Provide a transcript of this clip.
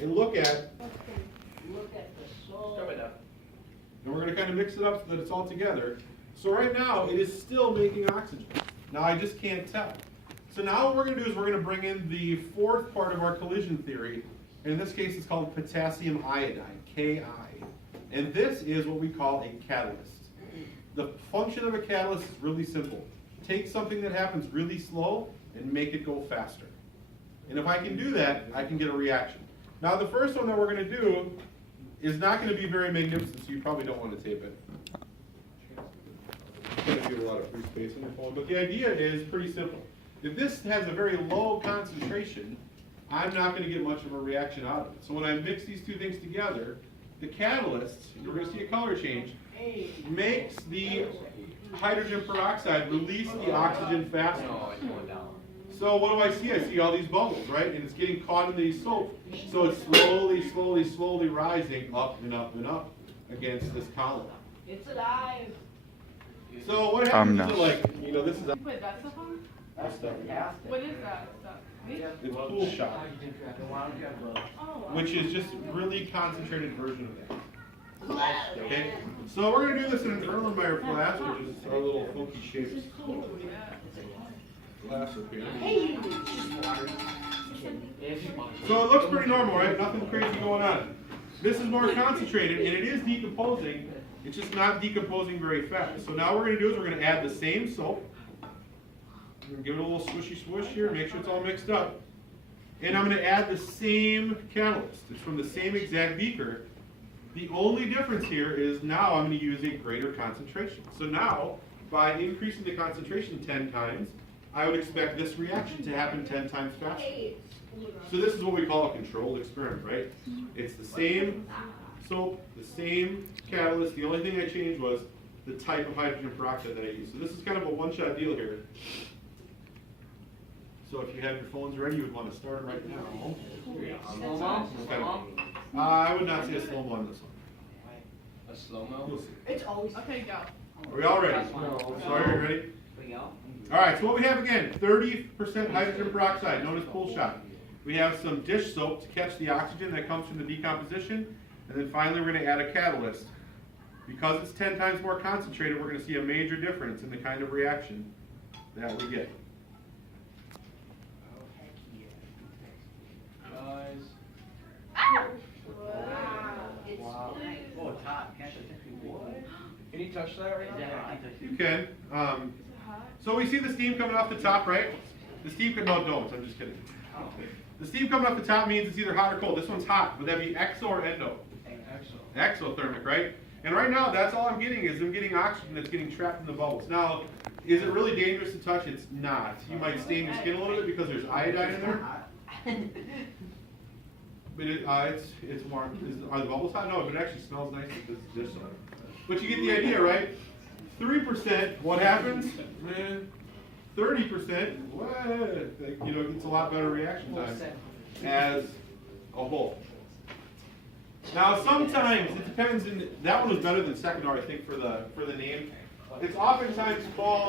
and look at, the soul. and we're going to kind of mix it up so that it's all together. So right now, it is still making oxygen. Now I just can't tell. So now what we're going to do is we're going to bring in the fourth part of our collision theory. And in this case, it's called potassium iodide, Ki. And this is what we call a catalyst. The function of a catalyst is really simple. Take something that happens really slow and make it go faster. And if I can do that, I can get a reaction. Now the first one that we're going to do is not going to be very magnificent, so you probably don't want to tape it. It's going to give a lot of free space in the phone. But the idea is pretty simple. If this has a very low concentration, I'm not going to get much of a reaction out of it. So when I mix these two things together, the catalyst, you're going to see a color change, makes the hydrogen peroxide release the oxygen faster. So what do I see? I see all these bubbles, right? And it's getting caught in the soap. So it's slowly rising up and up and up against this column. It's alive. So what happens No. is like, this is Wait, that's stuff on? that stuff, What is that stuff? it's pool shot, Oh, wow. which is just a really concentrated version of that. Okay, so we're going to do this in an Erlenmeyer flask, which is our little funky shaped flask up here. So it looks pretty normal, right? Nothing crazy going on. This is more concentrated, and it is decomposing. It's just not decomposing very fast. So now what we're going to do is we're going to add the same soap. We're going to give it a little swishy swish here, make sure it's all mixed up. And I'm going to add the same catalyst. It's from the same exact beaker. The only difference here is now I'm going to use a greater concentration. So now, by increasing the concentration 10 times, I would expect this reaction to happen 10 times faster. So this is what we call a controlled experiment, right? It's the same soap, the same catalyst. The only thing I changed was the type of hydrogen peroxide that I used. So this is kind of a one-shot deal here. So if you have your phones ready, you would want to start it right now. I would not say a slow-mo on this one. A slow-mo? You'll see. It's always. Okay, go. Are we all ready? So are you ready? All right, so what we have again, 30% hydrogen peroxide, known as pool shot. We have some dish soap to catch the oxygen that comes from the decomposition. And then finally, we're going to add a catalyst. Because it's 10 times more concentrated, we're going to see a major difference in the kind of reaction that we get. Guys. Wow. Oh, it's hot. Can't you take what? Can you touch that right now? You can. So we see the steam coming off the top, right? The steam could, no, don't. I'm just kidding. The steam coming off the top means it's either hot or cold. This one's hot. Would that be exo or endo? Exothermic, right? And right now, that's all I'm getting is I'm getting oxygen that's getting trapped in the bubbles. Now, is it really dangerous to touch? It's not. You might stain your skin a little bit because there's iodine in there. But it's warm. Are the bubbles hot? No, but it actually smells nice because it's dish soap. But you get the idea, right? 3%, what happens? 30%, what? It gets a lot better reaction time as a whole. Now sometimes it depends. That one was better than second R, I think, for the name. It's oftentimes called